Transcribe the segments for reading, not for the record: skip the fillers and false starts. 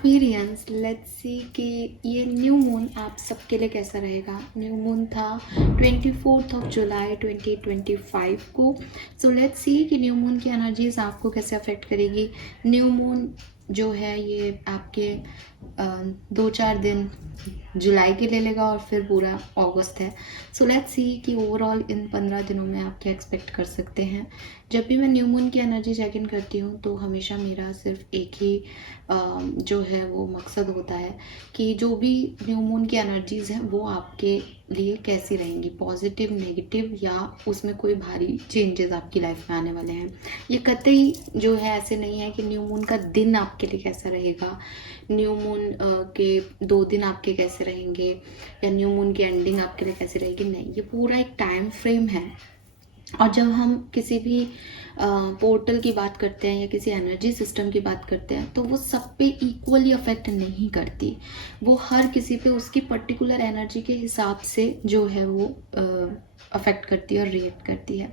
Aquarians, let's see कि ये new moon आप सबके लिए कैसा रहेगा। न्यू मून था 24 जुलाई 2025 को। सो लेट्स सी कि न्यू मून की एनर्जीज आपको कैसे अफेक्ट करेगी। न्यू मून जो है ये आपके 2-4 दिन जुलाई के ले लेगा और फिर पूरा अगस्त है। सो लेट्स सी कि ओवरऑल इन 15 दिनों में आप क्या एक्सपेक्ट कर सकते हैं। जब भी मैं न्यू मून की एनर्जी चेक इन करती हूँ तो हमेशा मेरा सिर्फ एक ही जो है वो मकसद होता है कि जो भी न्यू मून की एनर्जीज़ हैं वो आपके लिए कैसी रहेंगी, पॉजिटिव, नेगेटिव, या उसमें कोई भारी चेंजेस आपकी लाइफ में आने वाले हैं। ये कतई जो है ऐसे नहीं है कि न्यू मून का दिन आपके लिए कैसा रहेगा, न्यू मून के 2 दिन आपके कैसे रहेंगे, या न्यू मून की एंडिंग आपके लिए कैसी रहेगी। नहीं, ये पूरा एक टाइम फ्रेम है। और जब हम किसी भी पोर्टल की बात करते हैं या किसी एनर्जी सिस्टम की बात करते हैं तो वो सब पे इक्वली अफेक्ट नहीं करती। वो हर किसी पे उसकी पर्टिकुलर एनर्जी के हिसाब से जो है वो अफेक्ट करती है और रिएक्ट करती है।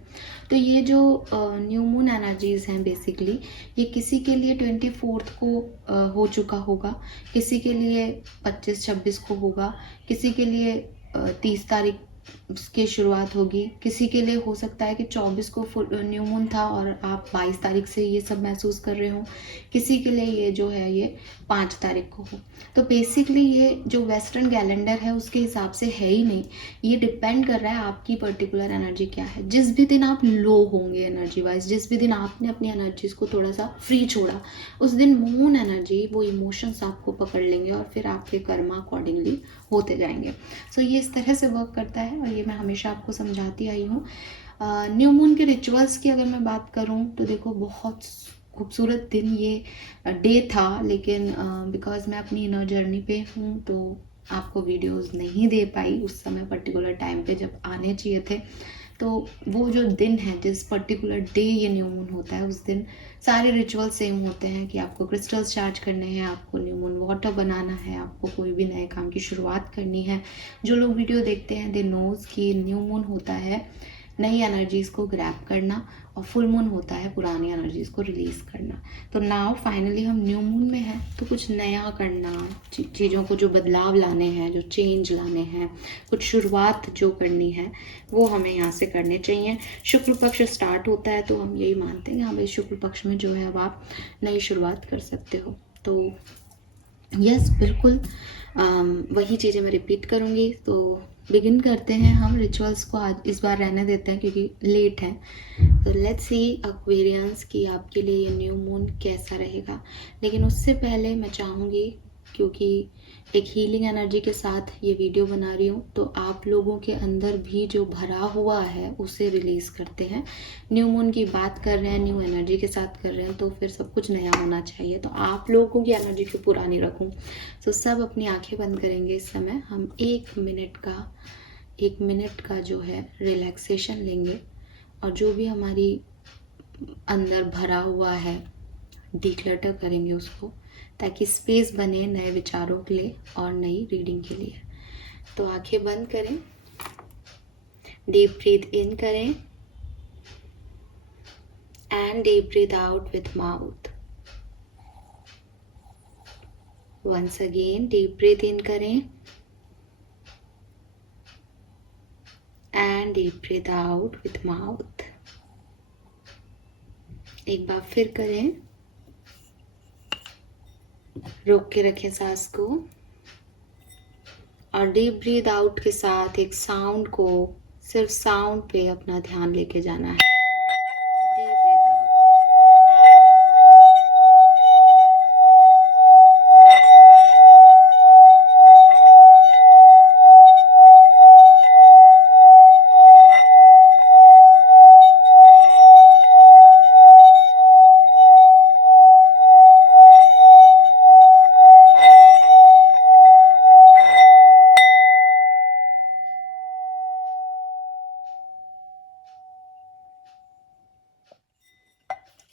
तो ये जो न्यू मून एनर्जीज़ हैं बेसिकली, ये किसी के लिए 24 को हो चुका होगा, किसी के लिए 25-26 को होगा, किसी के लिए 30 तारीख उसकी शुरुआत होगी, किसी के लिए हो सकता है कि 24 को फुल न्यू मून था और आप 22 तारीख से ये सब महसूस कर रहे हो, किसी के लिए ये जो है ये 5 तारीख को हो। तो बेसिकली ये जो वेस्टर्न कैलेंडर है उसके हिसाब से है ही नहीं, ये डिपेंड कर रहा है आपकी पर्टिकुलर एनर्जी क्या है। जिस भी दिन आप लो होंगे एनर्जी वाइज, जिस भी दिन आपने अपनी एनर्जीज को थोड़ा सा फ्री छोड़ा, उस दिन मून एनर्जी वो इमोशंस आपको पकड़ लेंगे और फिर आपके कर्मा अकॉर्डिंगली होते जाएंगे। सो ये इस तरह से वर्क करता है और ये मैं हमेशा आपको समझाती आई हूँ। न्यू मून के रिचुअल्स की अगर मैं बात करूँ तो देखो, बहुत खूबसूरत दिन ये डे था, लेकिन बिकॉज मैं अपनी इनर जर्नी पे हूँ तो आपको वीडियोस नहीं दे पाई उस समय पर्टिकुलर टाइम पे जब आने चाहिए थे। तो वो जो दिन है, जिस पर्टिकुलर डे ये न्यू मून होता है, उस दिन सारे रिचुअल सेम होते हैं कि आपको क्रिस्टल्स चार्ज करने हैं, आपको न्यू मून वाटर बनाना है, आपको कोई भी नए काम की शुरुआत करनी है। जो लोग वीडियो देखते हैं दे नोज कि न्यू मून होता है नई एनर्जीज़ को ग्रैब करना और फुल मून होता है पुरानी एनर्जीज़ को रिलीज़ करना। तो नाउ फाइनली हम न्यू मून में हैं तो कुछ नया करना, चीज़ों को जो बदलाव लाने हैं, जो चेंज लाने हैं, कुछ शुरुआत जो करनी है वो हमें यहाँ से करने चाहिए। शुक्ल पक्ष स्टार्ट होता है तो हम यही मानते हैं कि हाँ भाई, शुक्ल पक्ष में जो है अब आप नई शुरुआत कर सकते हो। तो यस, बिल्कुल वही चीज़ें मैं रिपीट करूँगी। तो बिगिन करते हैं हम रिचुअल्स को। आज इस बार रहने देते हैं क्योंकि लेट है। तो लेट्स सी एक्वेरियंस कि आपके लिए ये न्यू मून कैसा रहेगा। लेकिन उससे पहले मैं चाहूँगी, क्योंकि एक हीलिंग एनर्जी के साथ ये वीडियो बना रही हूँ, तो आप लोगों के अंदर भी जो भरा हुआ है उसे रिलीज़ करते हैं। न्यू मून की बात कर रहे हैं, न्यू एनर्जी के साथ कर रहे हैं, तो फिर सब कुछ नया होना चाहिए। तो आप लोगों की एनर्जी क्यों पुरानी रखूँ। तो सब अपनी आंखें बंद करेंगे। इस समय हम 1 मिनट का जो है रिलैक्सेशन लेंगे और जो भी हमारी अंदर भरा हुआ है डिक्लटर करेंगे उसको, ताकि स्पेस बने नए विचारों के लिए और नई रीडिंग के लिए। तो आंखें बंद करें, डीप ब्रीथ इन करें and deep breath out with mouth. Once again deep breath in करें and deep breath out with mouth. एक बार फिर करें, रोक के रखें सांस को और डीप ब्रीथ आउट के साथ एक साउंड को, सिर्फ साउंड पे अपना ध्यान लेके जाना है।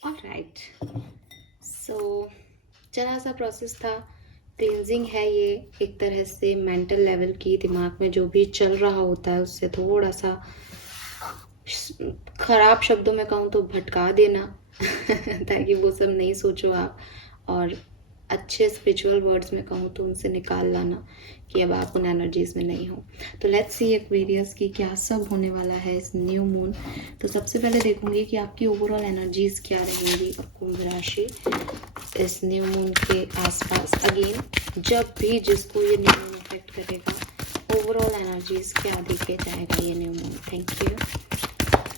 ऑलराइट, सो जरा सा प्रोसेस था, क्लिनजिंग है ये एक तरह से मेंटल लेवल की। दिमाग में जो भी चल रहा होता है उससे थोड़ा सा, खराब शब्दों में कहूँ तो भटका देना ताकि वो सब नहीं सोचो आप, और अच्छे स्पिरिचुअल वर्ड्स में कहूँ तो उनसे निकाल लाना कि अब आप उन एनर्जीज में नहीं हो। तो लेट्स सी एक्वेरियस की क्या सब होने वाला है इस न्यू मून। तो सबसे पहले देखूंगी कि आपकी ओवरऑल एनर्जीज क्या रहेंगी और कुंभ राशि इस न्यू मून के आसपास। अगेन जब भी जिसको ये न्यू मून इफेक्ट करेगा, ओवरऑल एनर्जीज क्या देखे जाएगा ये new moon.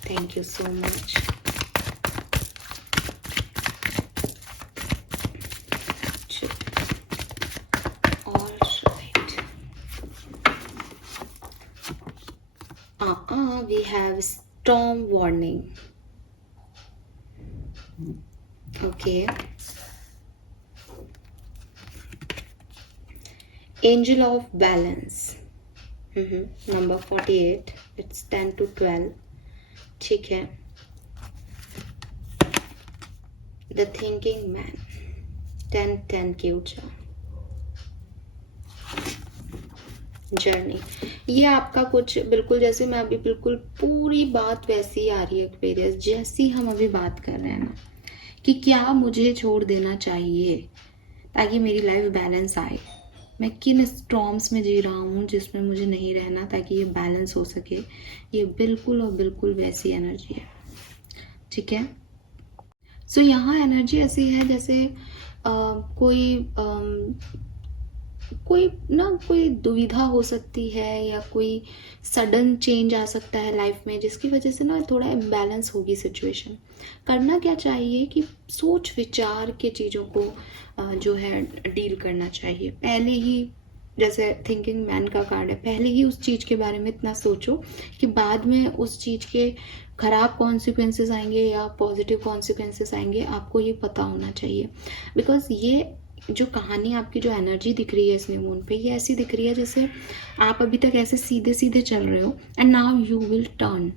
Thank you so much. We have storm warning. Okay. Angel of balance. Number 48. It's 10 to 12. ठीक है. The thinking man. 10-10 की ऊर्जा. जर्नी, ये आपका कुछ बिल्कुल जैसे मैं अभी बिल्कुल पूरी बात वैसी ही आ रही है एक्वेरियस, जैसी हम अभी बात कर रहे हैं ना कि क्या मुझे छोड़ देना चाहिए ताकि मेरी लाइफ बैलेंस आए, मैं किन स्टॉर्म्स में जी रहा हूँ जिसमें मुझे नहीं रहना ताकि ये बैलेंस हो सके, ये बिल्कुल और बिल्कुल वैसी एनर्जी है। ठीक है, सो यहाँ एनर्जी ऐसी है जैसे कोई दुविधा हो सकती है या कोई सडन चेंज आ सकता है लाइफ में जिसकी वजह से ना थोड़ा इम्बैलेंस होगी सिचुएशन। करना क्या चाहिए कि सोच विचार के चीज़ों को जो है डील करना चाहिए पहले ही। जैसे थिंकिंग मैन का कार्ड है, पहले ही उस चीज़ के बारे में इतना सोचो कि बाद में उस चीज़ के खराब कॉन्सिक्वेंसेस आएंगे या पॉजिटिव कॉन्सिक्वेंसेस आएंगे, आपको ये पता होना चाहिए। बिकॉज ये जो कहानी आपकी जो एनर्जी दिख रही है इस न्यू मून पे, ये ऐसी दिख रही है जैसे आप अभी तक ऐसे सीधे सीधे चल रहे हो and now you will turn.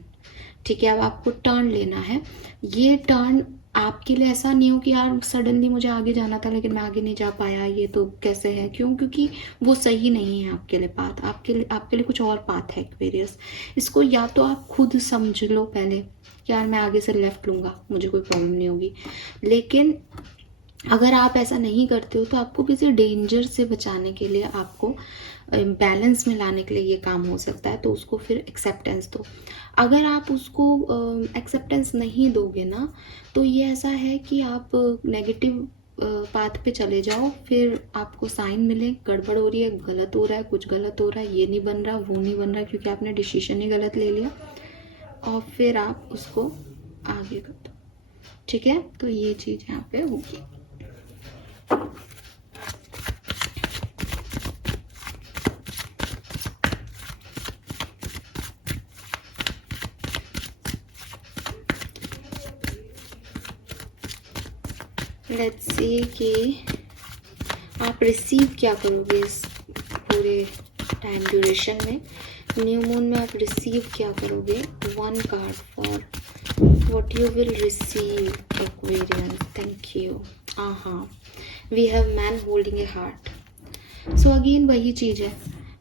ठीक है, अब आपको टर्न लेना है। ये टर्न आपके लिए ऐसा नहीं हो कि यार सडनली मुझे आगे जाना था लेकिन मैं आगे नहीं जा पाया, ये तो कैसे है, क्यों? क्योंकि वो सही नहीं है आपके लिए पाथ, आपके लिए कुछ और पाथ है एक्वेरियस। इसको या तो आप खुद समझ लो पहले कि यार मैं आगे से लेफ्ट लूँगा, मुझे कोई प्रॉब्लम नहीं होगी। लेकिन अगर आप ऐसा नहीं करते हो तो आपको किसी डेंजर से बचाने के लिए, आपको बैलेंस में लाने के लिए ये काम हो सकता है, तो उसको फिर एक्सेप्टेंस दो। अगर आप उसको एक्सेप्टेंस नहीं दोगे ना तो ये ऐसा है कि आप नेगेटिव पाथ पे चले जाओ, फिर आपको साइन मिले गड़बड़ हो रही है, गलत हो रहा है, कुछ गलत हो रहा है, ये नहीं बन रहा, वो नहीं बन रहा, क्योंकि आपने डिसीजन ही गलत ले लिया और फिर आप उसको आगे कर दो। ठीक है, तो ये चीज़ यहाँ पे होगी। लेट्स सी कि आप रिसीव क्या करोगे इस पूरे टाइम ड्यूरेशन में। न्यू मून में आप रिसीव क्या करोगे? One card for what you will receive Aquarius. Thank you. We have man holding a heart. So again वही चीज़ है,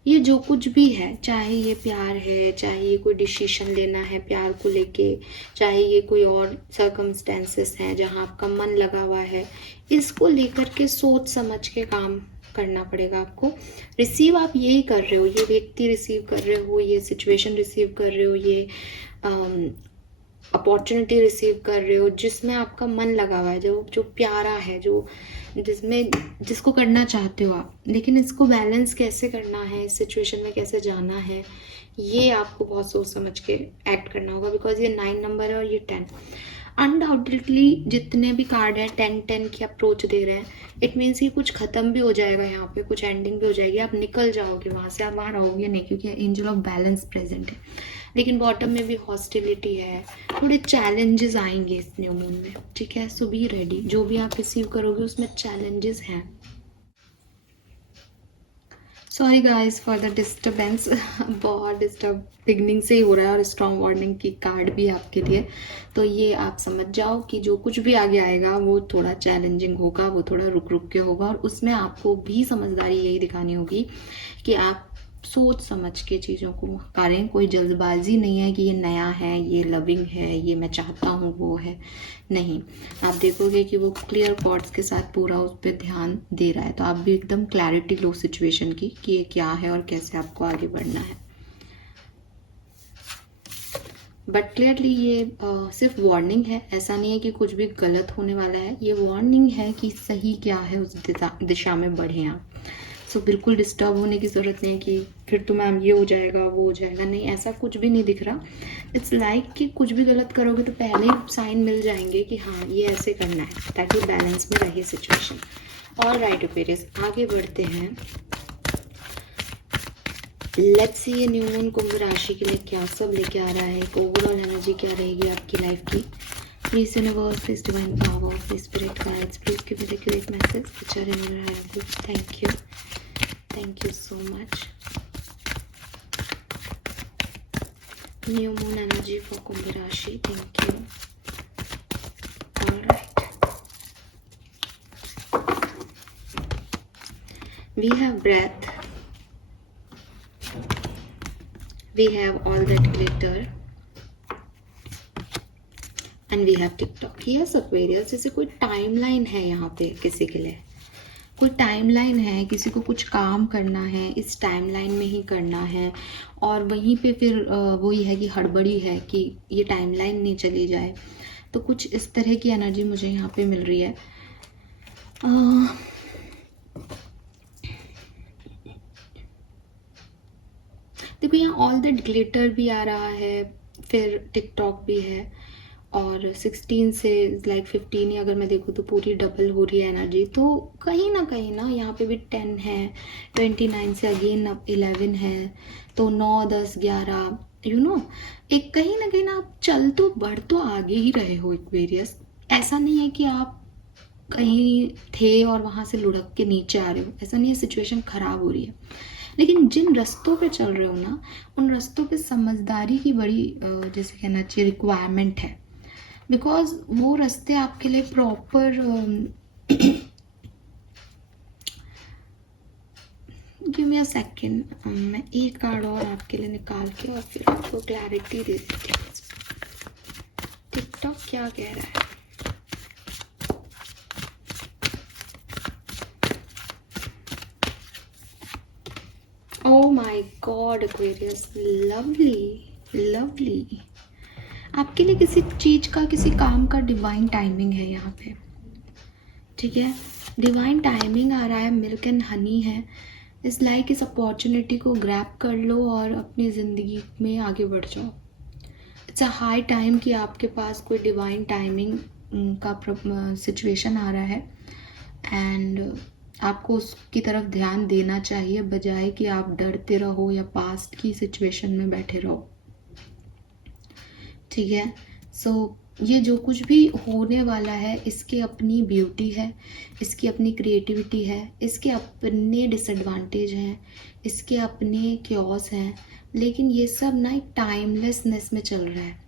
ये जो कुछ भी है, चाहे ये प्यार है, चाहे ये कोई डिसीजन लेना है प्यार को लेके, चाहे ये कोई और सर्कमस्टेंसेस हैं जहाँ आपका मन लगा हुआ है, इसको लेकर के सोच समझ के काम करना पड़ेगा आपको। रिसीव आप यही कर रहे हो, ये व्यक्ति रिसीव कर रहे हो, ये सिचुएशन रिसीव कर रहे हो, ये अपॉर्चुनिटी रिसीव कर रहे हो जिसमें आपका मन लगा हुआ है, जो प्यारा है, जो जिसको करना चाहते हो आप। लेकिन इसको बैलेंस कैसे करना है, इस सिचुएशन में कैसे जाना है, ये आपको बहुत सोच समझ के एक्ट करना होगा। बिकॉज ये 9 नंबर है और ये 10, अनडाउटेडली जितने भी कार्ड हैं 10-10 की अप्रोच दे रहे हैं। इट मीन्स कि कुछ ख़त्म भी हो जाएगा यहाँ पे, कुछ एंडिंग भी हो जाएगी, आप निकल जाओगे वहाँ से, आप बाहर आओगे नहीं, क्योंकि एंजल ऑफ बैलेंस प्रेजेंट है। लेकिन बॉटम में भी हॉस्टिलिटी है, थोड़े चैलेंजेस आएंगे इस न्यू मून में। ठीक है, सो बी रेडी, जो भी आप रिसीव करोगे उसमें चैलेंजेस हैं। Sorry guys for the disturbance, बहुत डिस्टर्ब बिगनिंग से ही हो रहा है और स्ट्रॉन्ग वार्निंग की कार्ड भी आपके लिए। तो ये आप समझ जाओ कि जो कुछ भी आगे आएगा वो थोड़ा चैलेंजिंग होगा, वो थोड़ा रुक रुक के होगा, और उसमें आपको भी समझदारी यही दिखानी होगी कि आप सोच समझ के चीज़ों को करें। कोई जल्दबाजी नहीं है कि ये नया है, ये लविंग है, ये मैं चाहता हूँ वो है, नहीं। आप देखोगे कि वो क्लियर कॉर्ड्स के साथ पूरा उस पर ध्यान दे रहा है, तो आप भी एकदम क्लैरिटी लो सिचुएशन की कि ये क्या है और कैसे आपको आगे बढ़ना है। बट क्लियरली ये सिर्फ वार्निंग है, ऐसा नहीं है कि कुछ भी गलत होने वाला है। ये वार्निंग है कि सही क्या है उस दिशा में बढ़ें आप। सो बिल्कुल डिस्टर्ब होने की ज़रूरत नहीं है कि फिर तो मैम ये हो जाएगा वो हो जाएगा, नहीं, ऐसा कुछ भी नहीं दिख रहा। इट्स लाइक कि कुछ भी गलत करोगे तो पहले ही साइन मिल जाएंगे कि हाँ ये ऐसे करना है, ताकि बैलेंस में रहे सिचुएशन। ऑल राइट एक्वेरियस, आगे बढ़ते हैं। लेट्स सी ये न्यू मून कुंभ राशि के लिए क्या सब लेके आ रहा है, एक ओवरऑल एनर्जी क्या रहेगी आपकी लाइफ की। Please universe, please divine power, please spirit guides, please give me the accurate message which are in your hand. Thank you so much. New moon energy for Kumbh राशि, thank you. Alright, we have breath, we have all that glitter and we have TikTok. Yes Aquarius, जैसे कोई timeline है यहाँ पे, किसी के लिए कोई टाइमलाइन है, किसी को कुछ काम करना है, इस टाइमलाइन में ही करना है, और वहीं पे फिर वही है कि हड़बड़ी है कि ये टाइमलाइन नहीं चली जाए। तो कुछ इस तरह की एनर्जी मुझे यहाँ पे मिल रही है। देखो यहाँ ऑल दैट ग्लिटर भी आ रहा है, फिर टिकटॉक भी है, और 16 से लाइक 15 ही अगर मैं देखूँ तो पूरी डबल हो रही है एनर्जी। तो कहीं ना यहाँ पे भी 10 है, 29 से अगेन 11 है, तो 9, 10, 11 एक कहीं ना आप चल तो बढ़ तो आगे ही रहे हो एक्वेरियस। ऐसा नहीं है कि आप कहीं थे और वहाँ से लुढ़क के नीचे आ रहे हो, ऐसा नहीं है, सिचुएशन खराब हो रही है। लेकिन जिन रास्तों पे चल रहे हो ना, उन रास्तों पे समझदारी की बड़ी जैसे कहना चाहिए रिक्वायरमेंट है, बिकॉज वो रास्ते आपके लिए proper give me a second, मैं एक कार्ड और आपके लिए निकाल के और फिर आपको क्लैरिटी दे देती हूँ। टिकटॉक क्या कह रहा है? Oh my God Aquarius, lovely, lovely. आपके लिए किसी चीज़ का, किसी काम का डिवाइन टाइमिंग है यहाँ पे, ठीक है। डिवाइन टाइमिंग आ रहा है, मिल्क एंड हनी है। इस लाइक इस अपॉर्चुनिटी को ग्रैब कर लो और अपनी ज़िंदगी में आगे बढ़ जाओ। इट्स अ हाई टाइम कि आपके पास कोई डिवाइन टाइमिंग का सिचुएशन आ रहा है, एंड आपको उसकी तरफ ध्यान देना चाहिए, बजाय कि आप डरते रहो या पास्ट की सिचुएशन में बैठे रहो, ठीक है। सो ये जो कुछ भी होने वाला है, इसकी अपनी ब्यूटी है, इसकी अपनी क्रिएटिविटी है, इसके अपने डिसएडवांटेज हैं, इसके अपने क्योस हैं, लेकिन ये सब ना एक टाइमलेसनेस में चल रहा है।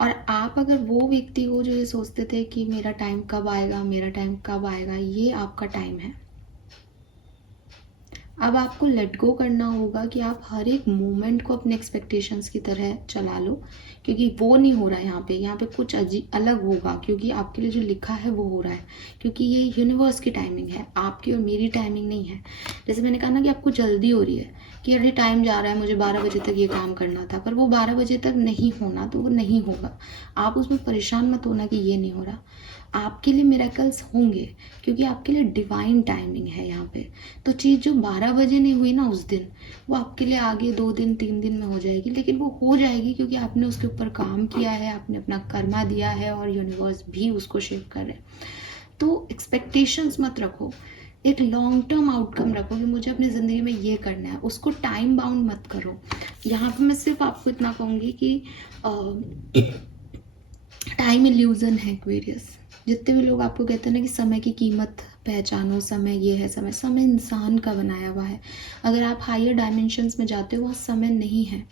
और आप अगर वो व्यक्ति हो जो ये सोचते थे कि मेरा टाइम कब आएगा, मेरा टाइम कब आएगा, ये आपका टाइम है। अब आपको लेट गो करना होगा कि आप हर एक मोमेंट को अपने एक्सपेक्टेशंस की तरह चला लो, क्योंकि वो नहीं हो रहा है यहाँ पे कुछ अलग होगा, क्योंकि आपके लिए जो लिखा है वो हो रहा है, क्योंकि ये यूनिवर्स की टाइमिंग है, आपकी और मेरी टाइमिंग नहीं है। जैसे मैंने कहा ना कि आपको जल्दी हो रही है कि अरे टाइम जा रहा है, मुझे 12 बजे तक ये काम करना था, पर वो 12 बजे तक नहीं होना तो वो नहीं होगा। आप उसमें परेशान मत होना कि ये नहीं हो रहा, आपके लिए मिरेकल्स होंगे, क्योंकि आपके लिए डिवाइन टाइमिंग है यहाँ पे। तो चीज़ जो 12 बजे नहीं हुई ना उस दिन, वो आपके लिए आगे 2 दिन 3 दिन में हो जाएगी, लेकिन वो हो जाएगी क्योंकि आपने उसके ऊपर काम किया है, आपने अपना कर्मा दिया है, और यूनिवर्स भी उसको शेप कर रहे हैं। तो एक्सपेक्टेशंस मत रखो, एक लॉन्ग टर्म आउटकम रखो कि मुझे अपनी ज़िंदगी में ये करना है, उसको टाइम बाउंड मत करो। यहाँ पर मैं सिर्फ आपको इतना कहूँगी कि टाइम इल्यूजन है एक्वेरियस। जितने भी लोग आपको कहते हैं ना कि समय की कीमत पहचानो, समय ये है, समय इंसान का बनाया हुआ है। अगर आप हायर डायमेंशंस में जाते हो वहाँ समय नहीं है,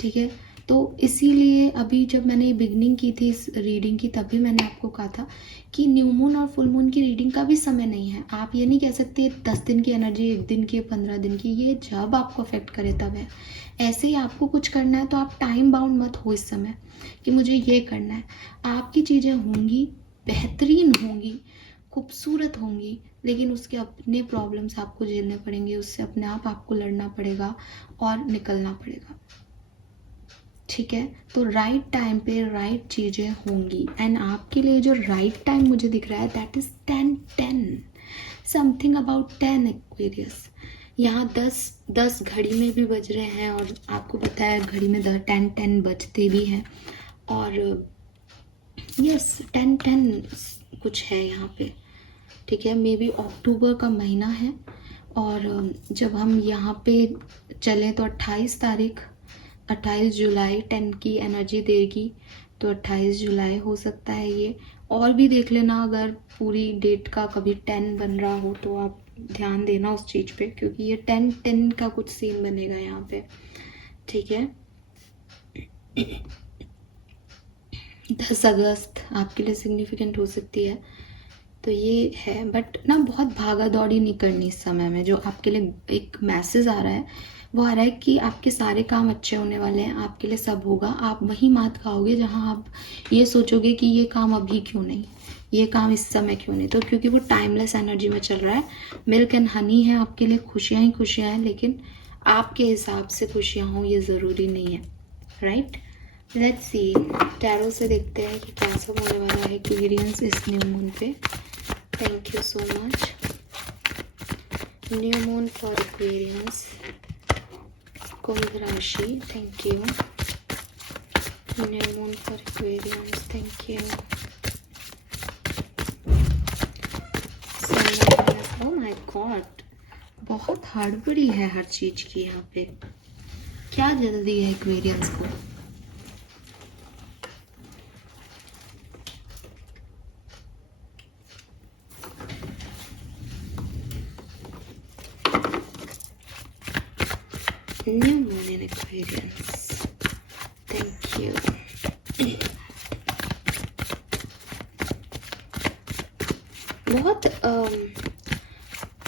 ठीक है। तो इसीलिए अभी जब मैंने बिगनिंग की थी इस रीडिंग की, तभी मैंने आपको कहा था कि न्यू मून और फुल मून की रीडिंग का भी समय नहीं है। आप ये नहीं कह सकते 10 दिन की एनर्जी, 1 दिन की, 15 दिन की, ये जब आपको अफेक्ट करे तब है। ऐसे ही आपको कुछ करना है तो आप टाइम बाउंड मत हो इस समय कि मुझे ये करना है। आपकी चीज़ें होंगी, बेहतरीन होंगी, खूबसूरत होंगी, लेकिन उसके अपने प्रॉब्लम्स आपको झेलने पड़ेंगे, उससे अपने आप आपको लड़ना पड़ेगा और निकलना पड़ेगा। ठीक है, तो राइट टाइम पे राइट चीज़ें होंगी। एंड आपके लिए जो राइट टाइम मुझे दिख रहा है that is 10:10, something about 10 Aquarius. यहाँ 10 घड़ी में भी बज रहे हैं और आपको पता है घड़ी में 10:10 बजते भी हैं। और यस 10:10 कुछ है यहाँ पे। ठीक है, मे बी अक्टूबर का महीना है और जब हम यहाँ पे चलें तो 28 जुलाई 10 की एनर्जी देगी, तो 28 जुलाई हो सकता है ये। और भी देख लेना, अगर पूरी डेट का कभी 10 बन रहा हो तो आप ध्यान देना उस चीज़ पे, क्योंकि ये 10-10 का कुछ सीन बनेगा यहाँ पे। ठीक है, 10 अगस्त आपके लिए सिग्निफिकेंट हो सकती है। तो ये है, बट ना बहुत भागा दौड़ी नहीं करनी इस समय में। जो आपके लिए एक मैसेज आ रहा है वो आ रहा है कि आपके सारे काम अच्छे होने वाले हैं, आपके लिए सब होगा। आप वही मात खाओगे जहाँ आप ये सोचोगे कि ये काम अभी क्यों नहीं, ये काम इस समय क्यों नहीं। तो क्योंकि वो टाइमलेस एनर्जी में चल रहा है, मिल्क एंड हनी है आपके लिए, खुशियाँ ही खुशियाँ हैं, लेकिन आपके हिसाब से खुशियाँ हों ये ज़रूरी नहीं है। राइट, लेट्स सी, टैरो से देखते हैं कि क्या सब होने वाला है एक्वेरियंस इस न्यू मून पे। Thank you so much. New moon for Aquarians. Kumbh Rashi. Thank you. New moon for Aquarians. Thank you. Oh my God. बहुत हड़बड़ी है हर चीज की यहाँ पे। क्या जल्दी है एक्वेरियंस को। New moon in Aquarius. Thank you. बहुत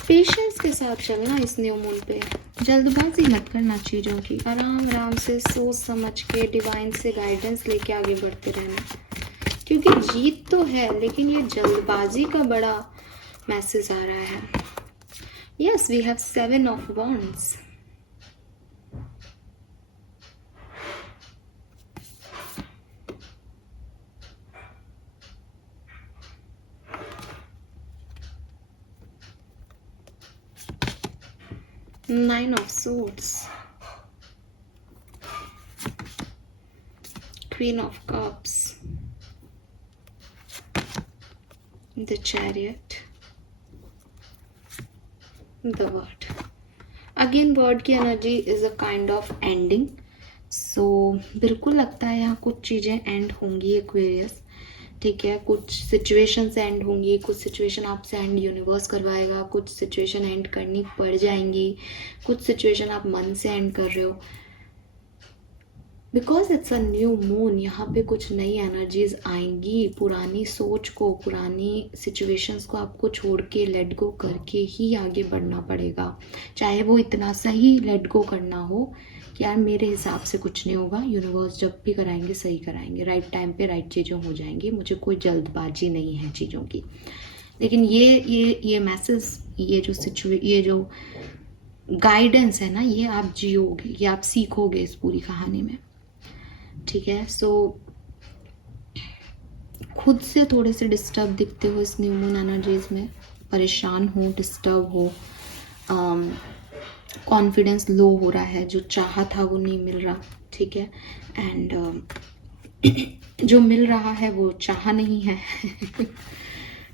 पेशेंस के साथ चलना इस न्यू मून पे। जल्दबाजी मत करना चीज़ों की, आराम आराम से सोच समझ के डिवाइन से गाइडेंस लेके आगे बढ़ते रहना, क्योंकि जीत तो है लेकिन ये जल्दबाजी का बड़ा मैसेज आ रहा है। Yes, we have 7 of Wands. Nine of Swords, Queen of Cups, the Chariot, the Word. Again word की energy is a kind of ending. So बिल्कुल लगता है यहाँ कुछ चीज़ें एंड होंगी एक्वेरियस। ठीक है, कुछ सिचुएशंस एंड होंगी, कुछ सिचुएशन आपसे एंड यूनिवर्स करवाएगा, कुछ सिचुएशन एंड करनी पड़ जाएंगी, कुछ सिचुएशन आप मन से एंड कर रहे हो। Because it's a new moon, यहाँ पे कुछ नई एनर्जीज आएंगी। पुरानी सोच को, पुरानी सिचुएशंस को आपको छोड़ के, लेट गो करके ही आगे बढ़ना पड़ेगा। चाहे वो इतना सही लेट गो करना हो कि यार मेरे हिसाब से कुछ नहीं होगा, यूनिवर्स जब भी कराएंगे सही कराएंगे, राइट टाइम पे राइट चीज़ें हो जाएंगी, मुझे कोई जल्दबाजी नहीं है चीज़ों की। लेकिन ये मैसेज, ये जो गाइडेंस है ना, ये आप जियोगे, ये आप सीखोगे इस पूरी कहानी में। ठीक है, सो खुद से थोड़े से डिस्टर्ब दिखते हो इस न्यू मून एनर्जीज में, परेशान हो, डिस्टर्ब हो, कॉन्फिडेंस लो हो रहा है, जो चाहा था वो नहीं मिल रहा। ठीक है, एंड जो मिल रहा है वो चाहा नहीं है।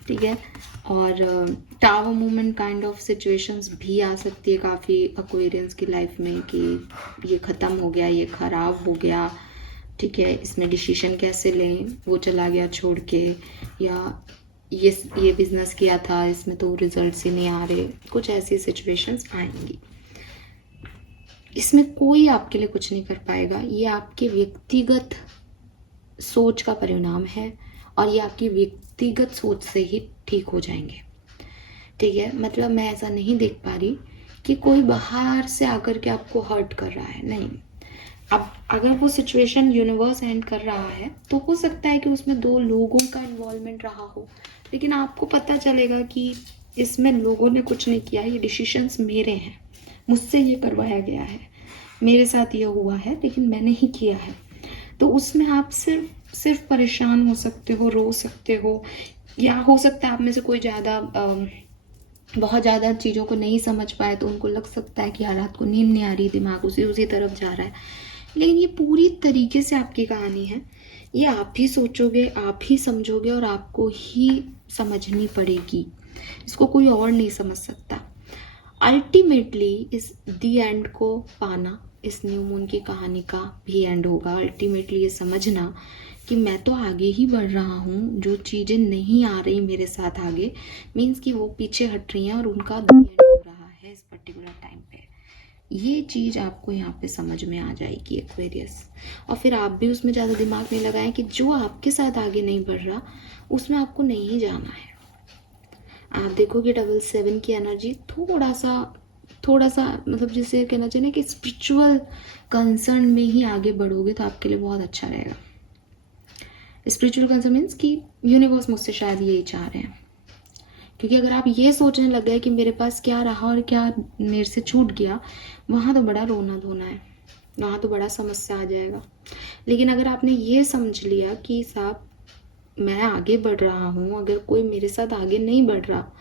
ठीक है, और tower movement kind of situations भी आ सकती है काफ़ी एक्वेरियंस की लाइफ में कि ये ख़त्म हो गया, ये ख़राब हो गया। ठीक है, इसमें डिसीजन कैसे लें, वो चला गया छोड़ के, या ये बिजनेस किया था इसमें तो रिजल्ट्स ही नहीं आ रहे, कुछ ऐसी सिचुएशंस आएंगी। इसमें कोई आपके लिए कुछ नहीं कर पाएगा। ये आपके व्यक्तिगत सोच का परिणाम है और ये आपकी व्यक्तिगत सोच से ही ठीक हो जाएंगे। ठीक है, मतलब मैं ऐसा नहीं देख पा रही कि कोई बाहर से आकर के आपको हर्ट कर रहा है, नहीं। अब अगर वो सिचुएशन यूनिवर्स एंड कर रहा है तो हो सकता है कि उसमें 2 लोगों का इन्वॉल्वमेंट रहा हो, लेकिन आपको पता चलेगा कि इसमें लोगों ने कुछ नहीं किया, ये डिसीशंस मेरे हैं, मुझसे ये करवाया गया है, मेरे साथ ये हुआ है लेकिन मैंने ही किया है। तो उसमें आप सिर्फ परेशान हो सकते हो, रो सकते हो, या हो सकता है आप में से कोई बहुत ज़्यादा चीज़ों को नहीं समझ पाए तो उनको लग सकता है कि यार रात को नींद नहीं आ रही, दिमाग उसी तरफ जा रहा है। लेकिन ये पूरी तरीके से आपकी कहानी है, ये आप ही सोचोगे, आप ही समझोगे और आपको ही समझनी पड़ेगी, इसको कोई और नहीं समझ सकता। अल्टीमेटली इस दी एंड को पाना इस न्यू मून की कहानी का भी एंड होगा। अल्टीमेटली ये समझना कि मैं तो आगे ही बढ़ रहा हूँ, जो चीज़ें नहीं आ रही मेरे साथ आगे मीन्स कि वो पीछे हट रही हैं और उनका दी एंड हो रहा है इस पर्टिकुलर टाइम पे। ये चीज़ आपको यहाँ पे समझ में आ जाएगी एक्वेरियस, और फिर आप भी उसमें ज़्यादा दिमाग नहीं लगाएं कि जो आपके साथ आगे नहीं बढ़ रहा उसमें आपको नहीं जाना है। आप देखोगे 777 की एनर्जी थोड़ा सा मतलब जिसे कहना चाहिए ना कि स्पिरिचुअल कंसर्न में ही आगे बढ़ोगे तो आपके लिए बहुत अच्छा रहेगा। स्पिरिचुअल कंसर्न मीन्स कि यूनिवर्स मुझसे शायद यही चाह रहे हैं, क्योंकि अगर आप ये सोचने लग गए कि मेरे पास क्या रहा और क्या मेरे से छूट गया, वहाँ तो बड़ा रोना धोना है, वहाँ तो बड़ा समस्या आ जाएगा। लेकिन अगर आपने ये समझ लिया कि साहब मैं आगे बढ़ रहा हूँ, अगर कोई मेरे साथ आगे नहीं बढ़ रहा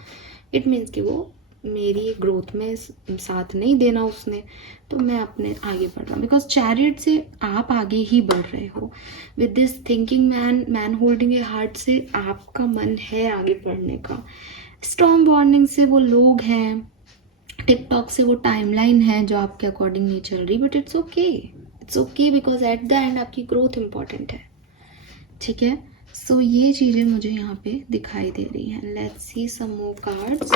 इट मीन्स कि वो मेरी ग्रोथ में साथ नहीं देना उसने, तो मैं अपने आगे बढ़ रहा हूँ। बिकॉज चैरियट से आप आगे ही बढ़ रहे हो। With this thinking man holding a heart से आपका मन है आगे बढ़ने का। स्टॉर्म वार्निंग से वो लोग हैं, टिकटॉक से वो टाइमलाइन है जो आपके अकॉर्डिंग नहीं चल रही, but it's okay because at the end आपकी ग्रोथ इंपॉर्टेंट है। ठीक है, सो ये चीज़ें मुझे यहाँ पे दिखाई दे रही हैं। Let's see some more cards.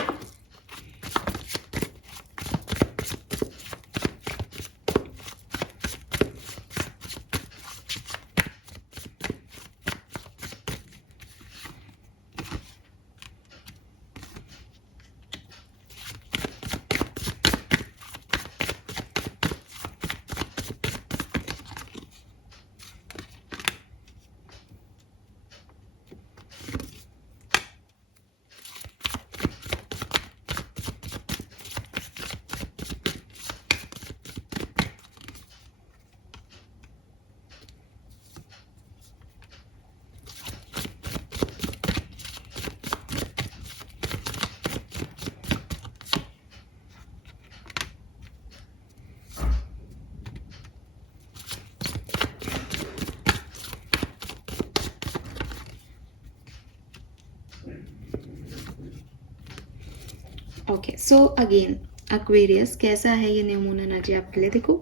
Okay, so again Aquarius कैसा है ये न्यू मून एनर्जी आपके लिए। देखो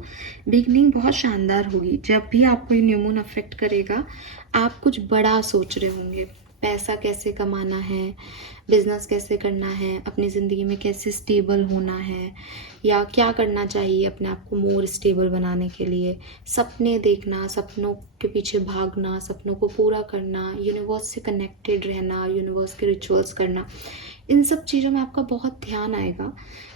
बिगनिंग बहुत शानदार होगी। जब भी आपको ये न्यू मून अफेक्ट करेगा आप कुछ बड़ा सोच रहे होंगे, पैसा कैसे कमाना है, बिजनेस कैसे करना है, अपनी ज़िंदगी में कैसे स्टेबल होना है, या क्या करना चाहिए अपने आप को मोर स्टेबल बनाने के लिए। सपने देखना, सपनों के पीछे भागना, सपनों को पूरा करना, यूनिवर्स से कनेक्टेड रहना, यूनिवर्स के रिचुअल्स करना, इन सब चीज़ों में आपका बहुत ध्यान आएगा।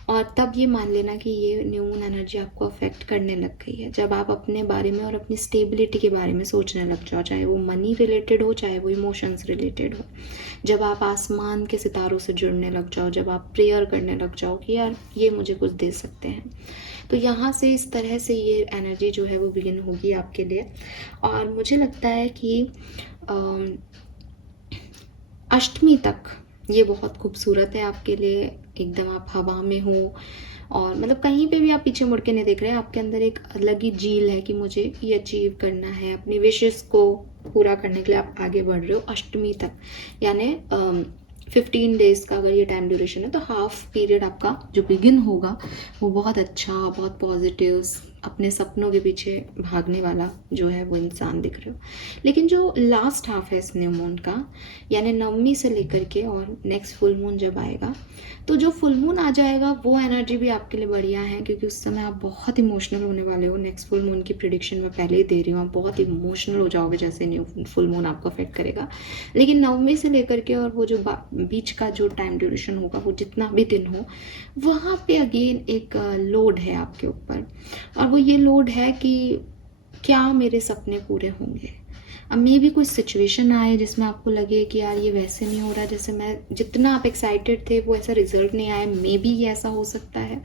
और तब ये मान लेना कि ये न्यू मून एनर्जी आपको अफेक्ट करने लग गई है। जब आप अपने बारे में और अपनी स्टेबिलिटी के बारे में सोचने लग जाओ, चाहे वो मनी रिलेटेड हो, चाहे वो इमोशंस रिलेटेड हो, जब आप आसमान के सितारों से जुड़ने लग जाओ, जब आप प्रेयर करने लग जाओ कि यार ये मुझे कुछ दे सकते हैं, तो यहाँ से इस तरह से ये एनर्जी जो है वो बिगिन होगी आपके लिए। और मुझे लगता है कि अष्टमी तक ये बहुत खूबसूरत है आपके लिए। एकदम आप हवा में हो और मतलब कहीं पे भी आप पीछे मुड़ के नहीं देख रहे हैं, आपके अंदर एक अलग ही झील है कि मुझे ये अचीव करना है, अपनी विशेस को पूरा करने के लिए आप आगे बढ़ रहे हो अष्टमी तक। यानी 15 डेज़ का अगर ये टाइम ड्यूरेशन है तो हाफ पीरियड आपका जो बिगिन होगा वो बहुत अच्छा, बहुत पॉजिटिव, अपने सपनों के पीछे भागने वाला जो है वो इंसान दिख रहे हो। लेकिन जो लास्ट हाफ है इस न्यू मून का, यानी नवमी से लेकर के और नेक्स्ट फुल मून जब आएगा, तो जो फुल मून आ जाएगा वो एनर्जी भी आपके लिए बढ़िया है, क्योंकि उस समय आप बहुत इमोशनल होने वाले हो। नेक्स्ट फुल मून की प्रिडिक्शन मैं पहले ही दे रही हूँ, आप बहुत इमोशनल हो जाओगे जैसे न्यू फुल मून आपको अफेक्ट करेगा। लेकिन नवमी से लेकर के और वो जो बीच का जो टाइम ड्यूरेशन होगा, वो जितना भी दिन हो, वहाँ पे अगेन एक लोड है आपके ऊपर, और वो ये लोड है कि क्या मेरे सपने पूरे होंगे। अब मे भी कोई सिचुएशन आए जिसमें आपको लगे कि यार ये वैसे नहीं हो रहा जैसे मैं, जितना आप एक्साइटेड थे वो ऐसा रिजल्ट नहीं आया। मे भी ये ऐसा हो सकता है,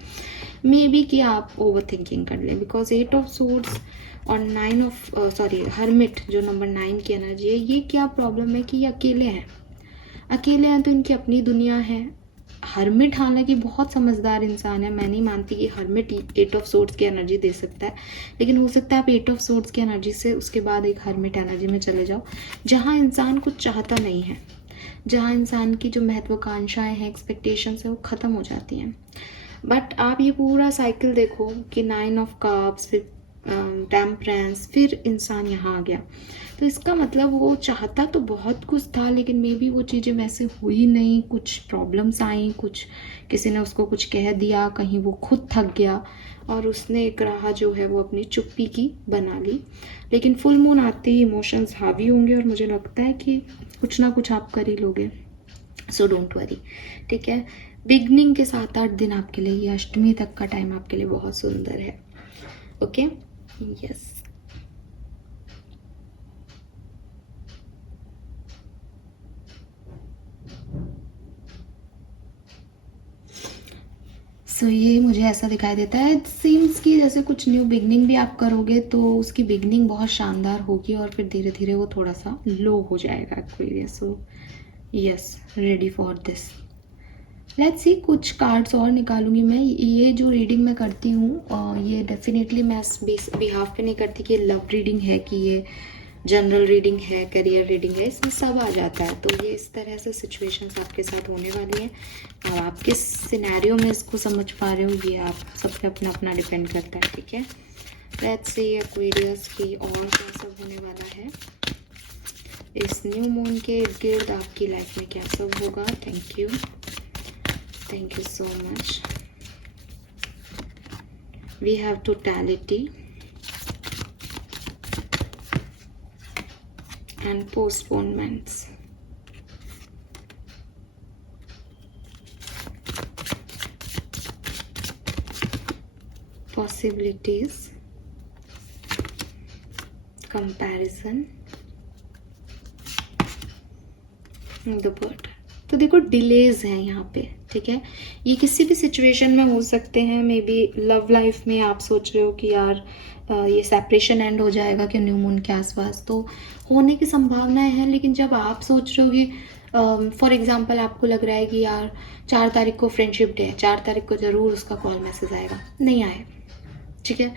मे भी कि आप ओवर थिंकिंग कर लें, बिकॉज 8 ऑफ सोर्ड्स और हर्मिट जो नंबर 9 की एनर्जी है, ये क्या प्रॉब्लम है कि ये अकेले हैं। अकेले हैं तो इनकी अपनी दुनिया है। हर्मिट हालांकि बहुत समझदार इंसान है, मैं नहीं मानती कि हर्मिट 8 ऑफ सोर्ड्स की एनर्जी दे सकता है, लेकिन हो सकता है आप 8 ऑफ सोर्ड्स की एनर्जी से उसके बाद एक हर्मिट एनर्जी में चले जाओ, जहाँ इंसान कुछ चाहता नहीं है, जहाँ इंसान की जो महत्वाकांक्षाएं हैं, एक्सपेक्टेशंस है, वो ख़त्म हो जाती हैं। बट आप ये पूरा साइकिल देखो कि 9 ऑफ कप्स, फिर टेम्परेंस, फिर इंसान यहाँ आ गया, तो इसका मतलब वो चाहता तो बहुत कुछ था, लेकिन मे बी वो चीज़ें वैसे हुई नहीं, कुछ प्रॉब्लम्स आई, कुछ किसी ने उसको कुछ कह दिया, कहीं वो खुद थक गया और उसने एक राह जो है वो अपनी चुप्पी की बना ली। लेकिन फुल मून आते ही इमोशंस हावी होंगे और मुझे लगता है कि कुछ ना कुछ आप कर ही लोगे, सो डोंट वरी, ठीक है। बिगनिंग के 7-8 दिन आपके लिए, ये अष्टमी तक का टाइम आपके लिए बहुत सुंदर है। Okay, yes. सो ये मुझे ऐसा दिखाई देता है, इट सीम्स कि जैसे कुछ न्यू बिगनिंग भी आप करोगे तो उसकी बिगनिंग बहुत शानदार होगी और फिर धीरे धीरे वो थोड़ा सा लो हो जाएगा actually. So yes, ready for this. Let's see, कुछ कार्ड्स और निकालूंगी मैं। ये जो रीडिंग मैं करती हूँ ये डेफिनेटली मैं इस बिहाफ पे नहीं करती कि लव रीडिंग है, कि ये जनरल रीडिंग है, करियर रीडिंग है, इसमें सब आ जाता है। तो ये इस तरह से सिचुएशंस आपके साथ होने वाली हैं, और आप किस सिनेरियो में इसको समझ पा रहे हो ये आप सब पे अपना अपना डिपेंड करता है, ठीक है। लेट्स सी एक्वेरियस की और क्या सब होने वाला है इस न्यू मून के इर्द गिर्द, आपकी लाइफ में क्या सब होगा। Thank you so much. We have totality and postponements. Possibilities, comparison, the bird. तो देखो डिलेज हैं यहाँ पे, ठीक है। ये किसी भी सिचुएशन में हो सकते हैं। मे बी लव लाइफ में आप सोच रहे हो कि यार ये सेपरेशन एंड हो जाएगा कि न्यू मून के आसपास, तो होने की संभावनाएं हैं। लेकिन जब आप सोच रहे हो कि फॉर एग्जांपल आपको लग रहा है कि यार 4 तारीख को फ्रेंडशिप डे है, 4 तारीख को ज़रूर उसका कॉल मैसेज आएगा, नहीं आए, ठीक है।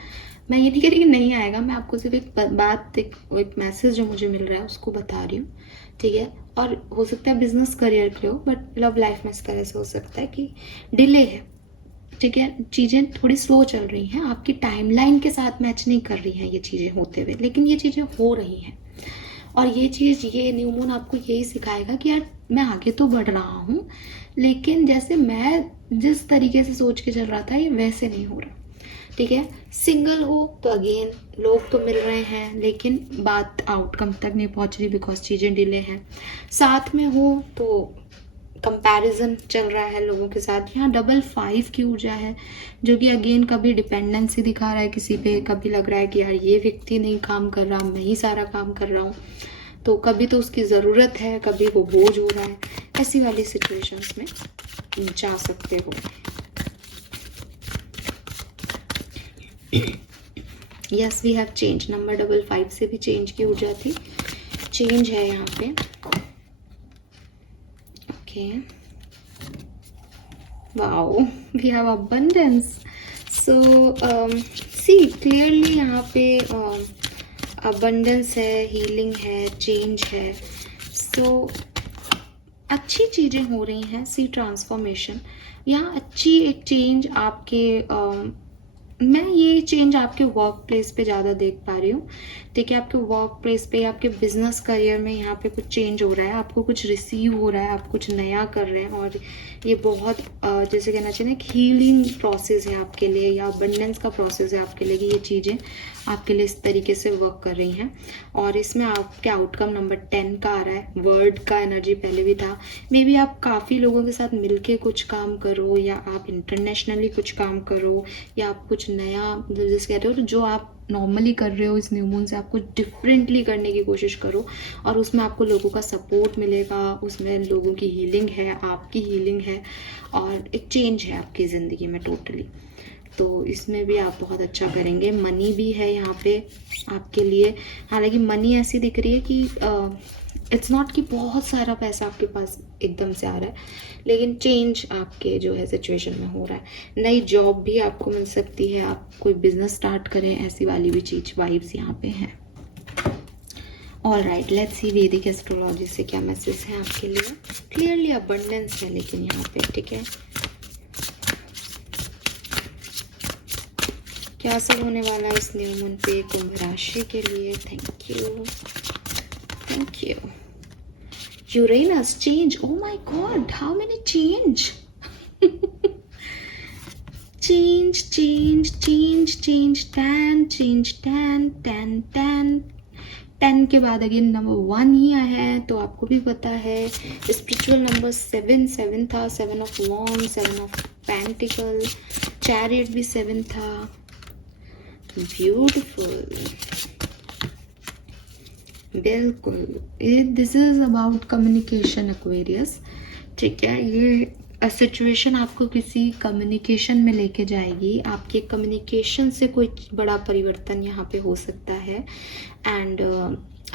मैं ये नहीं कह रही कि नहीं आएगा, मैं आपको सिर्फ एक बात, एक मैसेज जो मुझे मिल रहा है उसको बता रही हूँ, ठीक है। और हो सकता है बिजनेस करियर के हो, बट लव लाइफ में इस तरह से हो सकता है कि डिले है, ठीक है। चीज़ें थोड़ी स्लो चल रही हैं, आपकी टाइमलाइन के साथ मैच नहीं कर रही हैं ये चीज़ें होते हुए, लेकिन ये चीज़ें हो रही हैं। और ये चीज़, ये न्यू मून आपको यही सिखाएगा कि यार मैं आगे तो बढ़ रहा हूँ, लेकिन जैसे मैं जिस तरीके से सोच के चल रहा था ये वैसे नहीं हो रहा, ठीक है। सिंगल हो तो अगेन लोग तो मिल रहे हैं, लेकिन बात आउटकम तक नहीं पहुंच रही बिकॉज चीज़ें डिले हैं। साथ में हो तो कंपैरिजन चल रहा है लोगों के साथ। यहाँ डबल 5 की ऊर्जा है, जो कि अगेन कभी डिपेंडेंसी दिखा रहा है किसी पे, कभी लग रहा है कि यार ये व्यक्ति नहीं काम कर रहा, मैं ही सारा काम कर रहा हूँ, तो कभी तो उसकी ज़रूरत है, कभी वो बोझ हो रहा है। ऐसी वाली सिचुएशंस में जा सकते हो। Yes, we have change. Number 55 से भी चेंज की ऊर्जा थी, चेंज है यहाँ पे। Okay, wow, we have abundance. So see clearly यहाँ पे अबंडेंस है, हीलिंग है, चेंज है। सो अच्छी चीज़ें हो रही हैं। सी ट्रांसफॉर्मेशन, यहाँ अच्छी एक चेंज आपके मैं ये चेंज आपके वर्क प्लेस पे ज़्यादा देख पा रही हूँ। ठीक है, आपके वर्क प्लेस पे, आपके बिजनेस करियर में यहाँ पे कुछ चेंज हो रहा है, आपको कुछ रिसीव हो रहा है, आप कुछ नया कर रहे हैं, और ये बहुत जैसे कहना चाहिए ना, हीलिंग प्रोसेस है आपके लिए, या अबंडेंस का प्रोसेस है आपके लिए, कि ये चीज़ें आपके लिए इस तरीके से वर्क कर रही हैं। और इसमें आपके आउटकम नंबर 10 का आ रहा है। वर्ड का एनर्जी पहले भी था। मे बी आप काफ़ी लोगों के साथ मिलके कुछ काम करो, या आप इंटरनेशनली कुछ काम करो, या आप कुछ नया, मतलब जैसे कहते हो, तो जो आप नॉर्मली कर रहे हो इस न्यू मून से आप कुछ डिफरेंटली करने की कोशिश करो, और उसमें आपको लोगों का सपोर्ट मिलेगा, उसमें लोगों की हीलिंग है, आपकी हीलिंग है, और एक चेंज है आपकी ज़िंदगी में टोटली। तो इसमें भी आप बहुत अच्छा करेंगे। मनी भी है यहाँ पे आपके लिए। हालांकि मनी ऐसी दिख रही है कि इट्स नॉट कि बहुत सारा पैसा आपके पास एकदम से आ रहा है, लेकिन चेंज आपके जो है सिचुएशन में हो रहा है। नई जॉब भी आपको मिल सकती है, आप कोई बिजनेस स्टार्ट करें, ऐसी वाली भी चीज वाइब्स यहाँ पे हैं। ऑल राइट, लेट्स सी वैदिक एस्ट्रोलॉजी से क्या मैसेज है आपके लिए। क्लियरली अबंडेंस है लेकिन यहाँ पे, ठीक है। क्या सब होने वाला है इस न्यू मून पे कुंभ राशि के लिए। Thank you, thank you. Uranus change. Oh my god, how many change? change, change, change, change, 10, change 10, 10, 10, 10 के बाद अगेन नंबर 1 ही आया है, तो आपको भी पता है। स्पिरिचुअल नंबर 7, 7 था, 7 of wand, 7 of pentacle, chariot भी 7 था। ब्यूटिफुल, बिल्कुल। This is about communication Aquarius, ठीक है। ये सिचुएशन आपको किसी कम्युनिकेशन में लेके जाएगी, आपके कम्युनिकेशन से कोई बड़ा परिवर्तन यहाँ पे हो सकता है। एंड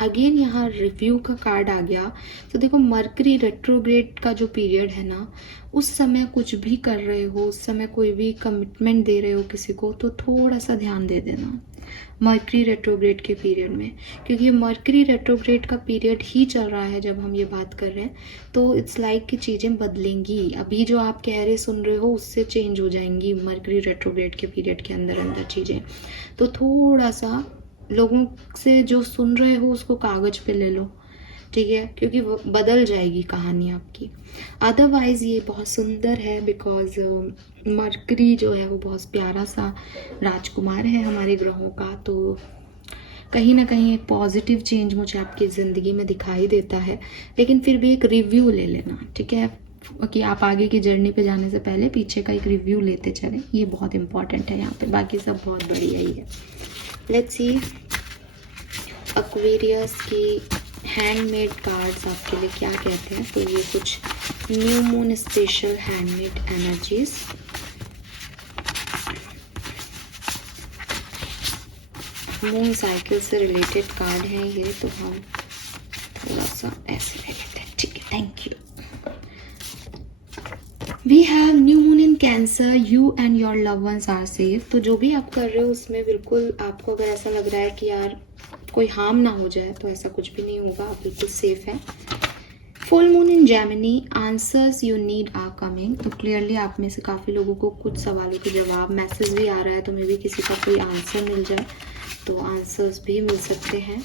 अगेन यहाँ रिव्यू का कार्ड आ गया। तो देखो, मरकरी रेट्रोग्रेड का जो पीरियड है ना, उस समय कुछ भी कर रहे हो, उस समय कोई भी कमिटमेंट दे रहे हो किसी को, तो थोड़ा सा ध्यान दे देना मरकरी रेट्रोग्रेड के पीरियड में, क्योंकि ये मरकरी रेट्रोग्रेड का पीरियड ही चल रहा है जब हम ये बात कर रहे हैं। तो इट्स लाइक कि चीज़ें बदलेंगी। अभी जो आप कह रहे सुन रहे हो उससे चेंज हो जाएंगी मरकरी रेट्रोग्रेड के पीरियड के अंदर अंदर चीज़ें। तो थोड़ा सा लोगों से जो सुन रहे हो उसको कागज़ पे ले लो, ठीक है, क्योंकि वो बदल जाएगी कहानी आपकी। अदरवाइज ये बहुत सुंदर है, बिकॉज मरकरी जो है वो बहुत प्यारा सा राजकुमार है हमारे ग्रहों का। तो कहीं ना कहीं एक पॉजिटिव चेंज मुझे आपकी ज़िंदगी में दिखाई देता है। लेकिन फिर भी एक रिव्यू ले लेना, ठीक है, कि आप आगे की जर्नी पे जाने से पहले पीछे का एक रिव्यू लेते चलें, ये बहुत इंपॉर्टेंट है यहाँ पे। बाकी सब बहुत बढ़िया ही है। लेट्स सी एक्वेरियस की हैंडमेड कार्ड्स आपके लिए क्या कहते हैं। तो ये कुछ new moon special handmade energies. Moon cycle से रिलेटेड कार्ड हैं ये, तो हम थोड़ा सा ऐसे ले लेते हैं, ठीक है। Thank you. We have new moon in Cancer, you and your love ones are safe. तो जो भी आप कर रहे हो उसमें बिल्कुल आपको अगर ऐसा लग रहा है कि यार कोई हार्म ना हो जाए, तो ऐसा कुछ भी नहीं होगा, आप बिल्कुल सेफ है। Full moon in Gemini, answers you need are coming. तो क्लियरली आप में से काफ़ी लोगों को कुछ सवालों के जवाब मैसेज भी आ रहा है, तो मे भी किसी का कोई आंसर मिल जाए, तो आंसर्स भी मिल सकते हैं।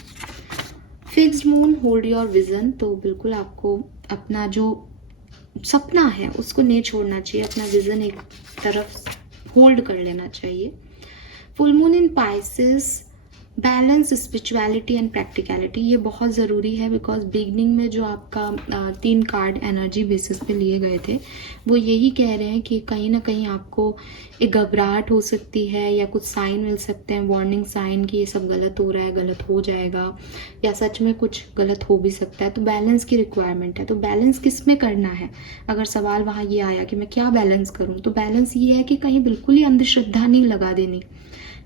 Fixed moon, hold your vision. तो बिल्कुल आपको अपना जो सपना है उसको नहीं छोड़ना चाहिए, अपना विजन एक तरफ होल्ड कर लेना चाहिए। Full moon in Pisces, balance spirituality and practicality. ये बहुत ज़रूरी है, बिकॉज बिगनिंग में जो आपका 3 कार्ड एनर्जी बेसिस पे लिए गए थे, वो यही कह रहे हैं कि कहीं ना कहीं आपको एक घबराहट हो सकती है, या कुछ साइन मिल सकते हैं, वार्निंग साइन कि ये सब गलत हो रहा है, गलत हो जाएगा, या सच में कुछ गलत हो भी सकता है। तो बैलेंस की रिक्वायरमेंट है। तो बैलेंस किस में करना है, अगर सवाल वहाँ ये आया कि मैं क्या बैलेंस करूँ, तो बैलेंस ये है कि कहीं बिल्कुल ही अंधश्रद्धा नहीं लगा देनी,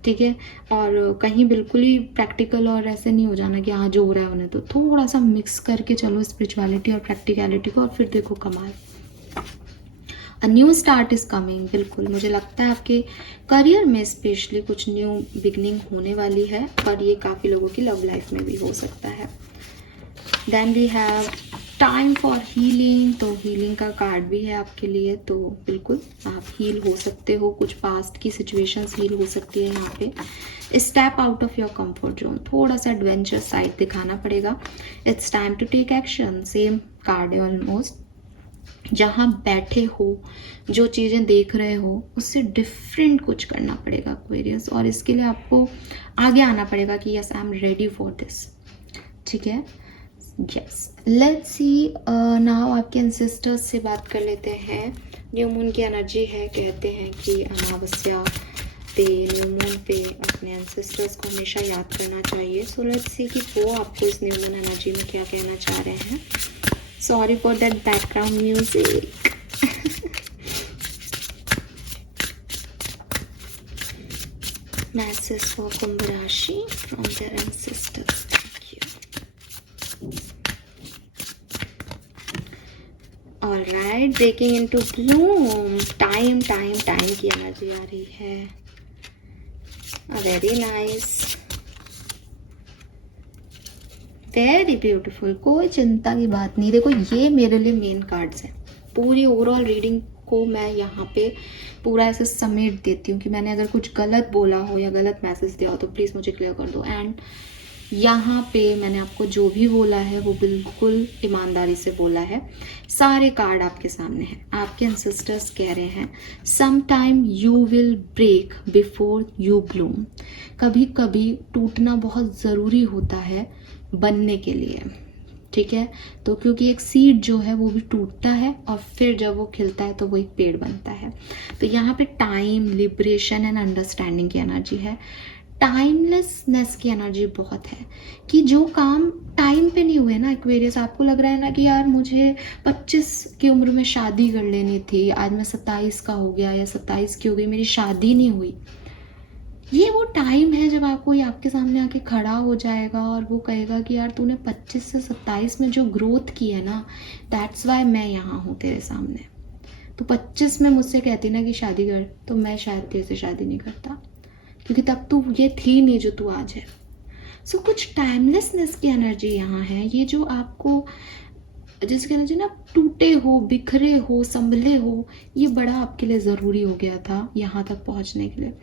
ठीक है, और कहीं बिल्कुल ही प्रैक्टिकल और ऐसे नहीं हो जाना कि हाँ जो हो रहा है उन्हें। तो थोड़ा सा मिक्स करके चलो स्पिरिचुअलिटी और प्रैक्टिकलिटी को, और फिर देखो कमाल। A new start is coming. बिल्कुल मुझे लगता है आपके करियर में स्पेशली कुछ न्यू बिगनिंग होने वाली है, और ये काफ़ी लोगों की लव लाइफ में भी हो सकता है। Then we have time for healing, तो हीलिंग का कार्ड भी है आपके लिए, तो बिल्कुल आप हील हो सकते हो, कुछ पास्ट की सिचुएशंस हील हो सकती है यहाँ पे। Step out of your comfort zone, थोड़ा सा एडवेंचर साइड दिखाना पड़ेगा। It's time to take action, same card है ऑलमोस्ट। जहाँ बैठे हो, जो चीज़ें देख रहे हो उससे डिफरेंट कुछ करना पड़ेगा एक्वेरियस, और इसके लिए आपको आगे आना पड़ेगा कि yes I am ready for this. ठीक है, यस। लेट्स सी नाउ आपके एंसेस्टर्स से बात कर लेते हैं। न्यू मून की एनर्जी है, कहते हैं कि अमावस्या पे, न्यू मून पे अपने एंसेस्टर्स को हमेशा याद करना चाहिए। सो लेट्स सी कि वो आपको इस न्यू मून एनर्जी में क्या कहना चाह रहे हैं। Sorry for that background music. Message for Kumbh Rashi from their ancestors. Thank you. Alright, breaking into bloom. Time की एनर्जी आ रही है. Very nice. वेरी ब्यूटीफुल, कोई चिंता की बात नहीं। देखो ये मेरे लिए मेन कार्ड्स हैं। पूरी ओवरऑल रीडिंग को मैं यहाँ पे पूरा ऐसे समेट देती हूँ कि मैंने अगर कुछ गलत बोला हो या गलत मैसेज दिया हो तो प्लीज़ मुझे क्लियर कर दो। एंड यहाँ पे मैंने आपको जो भी बोला है वो बिल्कुल ईमानदारी से बोला है। सारे कार्ड आपके सामने हैं। आपके एंसेस्टर्स कह रहे हैं some time you will break before you bloom. कभी कभी टूटना बहुत ज़रूरी होता है बनने के लिए, ठीक है। तो क्योंकि एक सीड जो है वो भी टूटता है और फिर जब वो खिलता है तो वो एक पेड़ बनता है। तो यहाँ पे टाइम, लिबरेशन एंड अंडरस्टैंडिंग की एनर्जी है। टाइमलेसनेस की एनर्जी बहुत है कि जो काम टाइम पे नहीं हुए ना एक्वेरियस, आपको लग रहा है ना कि यार मुझे 25 की उम्र में शादी कर लेनी थी, आज मैं 27 का हो गया या 27 की हो गई, मेरी शादी नहीं हुई। ये वो टाइम है जब आपको ये आपके सामने आके खड़ा हो जाएगा और वो कहेगा कि यार तूने 25 से 27 में जो ग्रोथ की है ना, दैट्स वाई मैं यहाँ हूँ तेरे सामने। तो 25 में मुझसे कहती ना कि शादी कर, तो मैं शायद तेरे से शादी नहीं करता, क्योंकि तब तू ये थी नहीं जो तू आज है। सो कुछ टाइमलेसनेस की एनर्जी यहाँ है। ये जो आपको जैसे कहना चाहिए ना, टूटे हो, बिखरे हो, संभले हो, ये बड़ा आपके लिए ज़रूरी हो गया था यहाँ तक पहुँचने के लिए।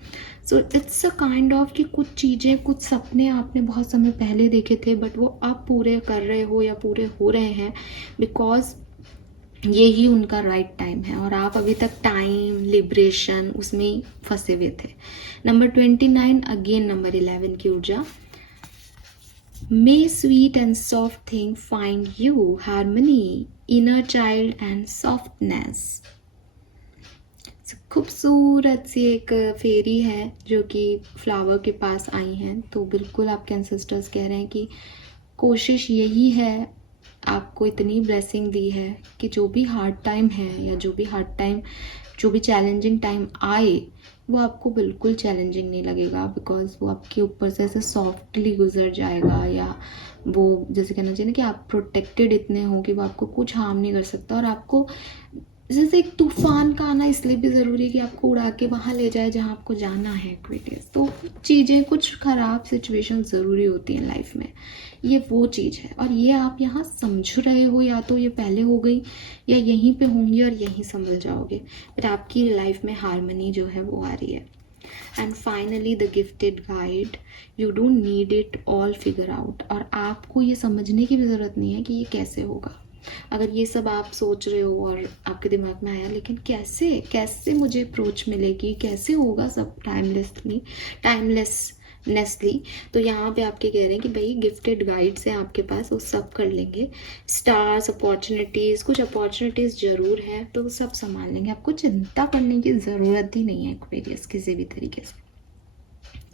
So it's a kind of कि कुछ चीज़ें, कुछ सपने आपने बहुत समय पहले देखे थे बट वो अब पूरे कर रहे हो या पूरे हो रहे हैं बिकॉज ये ही उनका राइट टाइम है और आप अभी तक टाइम, लिबरेशन उसमें ही फंसे हुए थे। नंबर 29, अगेन नंबर 11 की ऊर्जा। May sweet and soft thing find you, harmony, inner child and softness. खूबसूरत सी एक फेरी है जो कि फ्लावर के पास आई हैं। तो बिल्कुल आपके एंसेस्टर्स कह रहे हैं कि कोशिश यही है, आपको इतनी ब्लेसिंग दी है कि जो भी हार्ड टाइम है या जो भी चैलेंजिंग टाइम आए वो आपको बिल्कुल चैलेंजिंग नहीं लगेगा, बिकॉज वो आपके ऊपर से ऐसे सॉफ्टली गुजर जाएगा। या वो जैसे कहना चाहिए ना कि आप प्रोटेक्टेड इतने हो कि वो आपको कुछ हार्म नहीं कर सकता। और आपको जैसे एक तूफान का आना इसलिए भी ज़रूरी है कि आपको उड़ा के वहाँ ले जाए जहाँ आपको जाना है एक्वेरियस। तो चीज़ें, कुछ ख़राब सिचुएशन ज़रूरी होती हैं लाइफ में, ये वो चीज़ है। और ये आप यहाँ समझ रहे हो, या तो ये पहले हो गई या यहीं पे होंगी और यहीं संभल जाओगे, बट आपकी लाइफ में हारमनी जो है वो आ रही है। And finally the gifted guide, you don't need it all figure out. और आपको ये समझने की भी ज़रूरत नहीं है कि ये कैसे होगा। अगर ये सब आप सोच रहे हो और आपके दिमाग में आया लेकिन कैसे मुझे अप्रोच मिलेगी, कैसे होगा सब टाइमलेसनेसली, तो यहाँ पे आपके कह रहे हैं कि भाई गिफ्टेड गाइड्स हैं आपके पास, वो सब कर लेंगे। स्टार्स, अपॉर्चुनिटीज़, कुछ अपॉर्चुनिटीज़ ज़रूर है तो सब संभाल लेंगे। आपको चिंता करने की ज़रूरत ही नहीं है एक्वेरियस किसी भी तरीके से,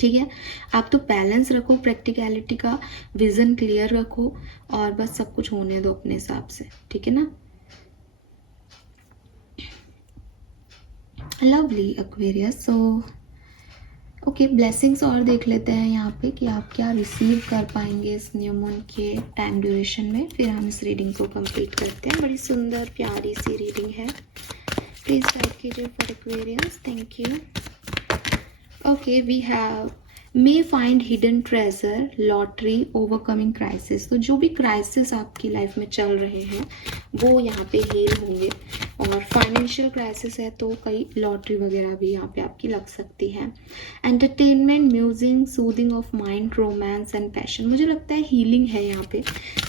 ठीक है। आप तो बैलेंस रखो, प्रैक्टिकलिटी का विजन क्लियर रखो और बस सब कुछ होने दो अपने हिसाब से, ठीक है ना। Lovely Aquarius. So okay, blessings और देख लेते हैं यहाँ पे कि आप क्या रिसीव कर पाएंगे इस न्यू मून के टाइम ड्यूरेशन में, फिर हम इस रीडिंग को कंप्लीट करते हैं। बड़ी सुंदर प्यारी सी रीडिंग है, प्लीज गाइड कीजिए for Aquarius. Thank you. Okay, we have may find hidden treasure, lottery, overcoming crisis. तो जो भी क्राइसिस आपकी लाइफ में चल रहे हैं वो यहाँ पे हील होंगे। और फाइनेंशियल क्राइसिस है तो कई लॉटरी वगैरह भी यहाँ पे आपकी लग सकती है। Entertainment, music, soothing of mind, romance and passion. मुझे लगता है हीलिंग है यहाँ पे,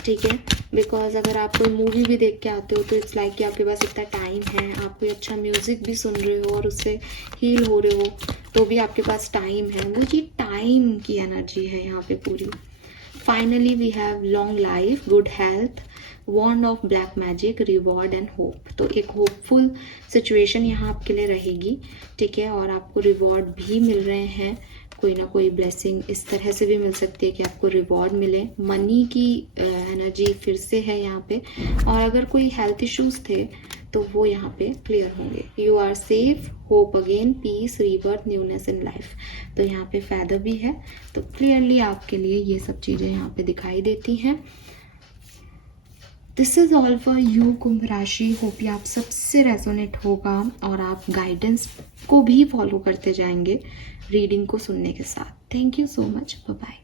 ठीक है, बिकॉज अगर आप कोई मूवी भी देख के आते हो तो इट्स लाइक कि आपके पास इतना टाइम है, आप कोई अच्छा म्यूजिक भी सुन रहे हो और उससे हील हो रहे हो तो भी आपके पास टाइम है। वो जी टाइम की एनर्जी है यहाँ पे पूरी। Finally we have long life, good health, wand of black magic, reward and hope. तो एक होपफुल सिचुएशन यहाँ आपके लिए रहेगी, ठीक है, और आपको रिवॉर्ड भी मिल रहे हैं, कोई ना कोई ब्लेसिंग इस तरह से भी मिल सकती है कि आपको रिवॉर्ड मिले। मनी की एनर्जी फिर से है यहाँ पे। और अगर कोई हेल्थ इश्यूज थे तो वो यहाँ पे क्लियर होंगे। You are safe, hope again, peace, rebirth, newness in life. तो यहाँ पे फायदा भी है। तो क्लियरली आपके लिए ये सब चीज़ें यहाँ पे दिखाई देती हैं। This is all for you Kumbh राशि। होप ये आप सबसे रेजोनेट होगा और आप गाइडेंस को भी फॉलो करते जाएंगे रीडिंग को सुनने के साथ। Thank you so much, bye bye.